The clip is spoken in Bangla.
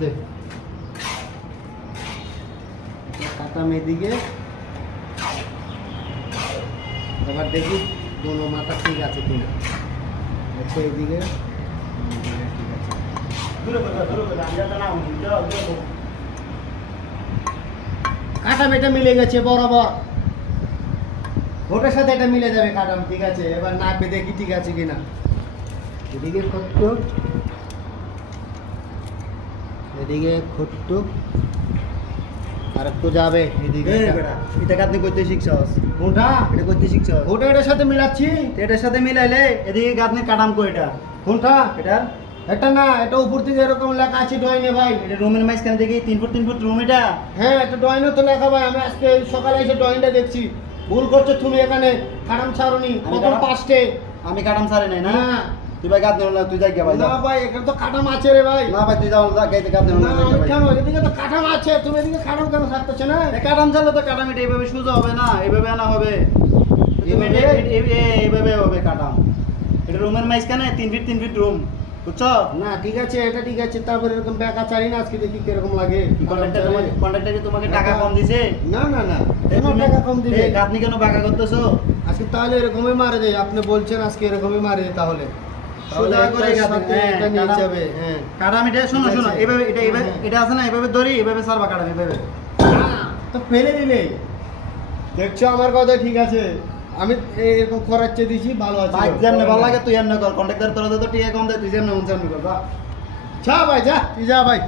দে কাটাম এদিকে, এবার দেখি দোনো মাথা ঠিক আছে কিনা। আচ্ছা এদিকে ঠিক আছে, কাটাম এটা মিলে গেছে বরাবর, ভোটের সাথে এটা মিলে যাবে কাটাম, ঠিক আছে। এবার নাপে দেখি ঠিক আছে কিনা। এদিকে খট্টু, এদিকে খট্টু, আর একটু যাবে এদিকে। এটা কাটনি করতে শিখছস? কোনটা? এটা করতে শিখছস? ওটা এটার সাথে মিলাচ্ছি। এটার সাথে মিলাইলে এদিকে কাটনি কাটাম কো এটা। কোনটা? এটার এটা না, এটা উপর থেকে এরকম লেখা আছে ড্রয়িংয়ে ভাই। এটা রুমের মাঝখানে দেখি 3 ফুট 3 ফুট রুম এটা। হ্যাঁ এটা ড্রয়িংয়ে তো লেখা ভাই, আমি আজকে সকালে এসে ড্রয়িংটা দেখছি। ভুল করছো তুমি, এখানে কাটাম ছাড়নি, প্রথম পাঁচটে। আমি কাটাম ছাড়ে নাই না। না তুই ভাই কাটনি না, তুই যাই গে ভাই। না ভাই এখানে তো কাটাম আছে রে ভাই। না ভাই তুই যাও যা গাইতে কাটনি না। কেন এদিকে তো কাটাম আছে, তুমি এদিকে কাটাম কেন থাকতেছে না? কাটাম চালে তো কাটাম এটা এইভাবে সোজা হবে না, এইভাবে আনা হবে, এইভাবে হবে কাটাম। এটা রুমের মাঝখানে 3 ফিট 3 ফিট রুম, বুঝছো? না ঠিক আছে, এটা ঠিক আছে। তারপরে এরকম ব্যাকা চারি না, আজকে দেখি কিরকম লাগে। কন্ট্রাক্টর তোমাকে টাকা কম দিছে? না না না, কেন টাকা কম দিবে? আপনি কেন বাঁকা করতেছো? আজকে তাহলে এরকমই মারে দেয়, আপনি বলছেন আজকে এরকমই মারে, তাহলে সোজা করে এটা নিয়ে যাবে। হ্যাঁ কাটাম এটা শোনো শোনো, এইভাবে এটা এটা আছে না, এইভাবে ধরি, এইভাবে সারবা কাটাম, এইভাবে তো ফেলে দিলে। দেখছো আমার কথা ঠিক আছে, আমি এরকম খরচে দিছি, ভালো আছে। ভাই যেমন ভালো লাগে তুই এমনি কর, কন্ট্রাক্টর তোরা তো টিয়া কম দেয়, তুই যেমন মন চান কর। যা ভাই যা, তুই যা ভাই।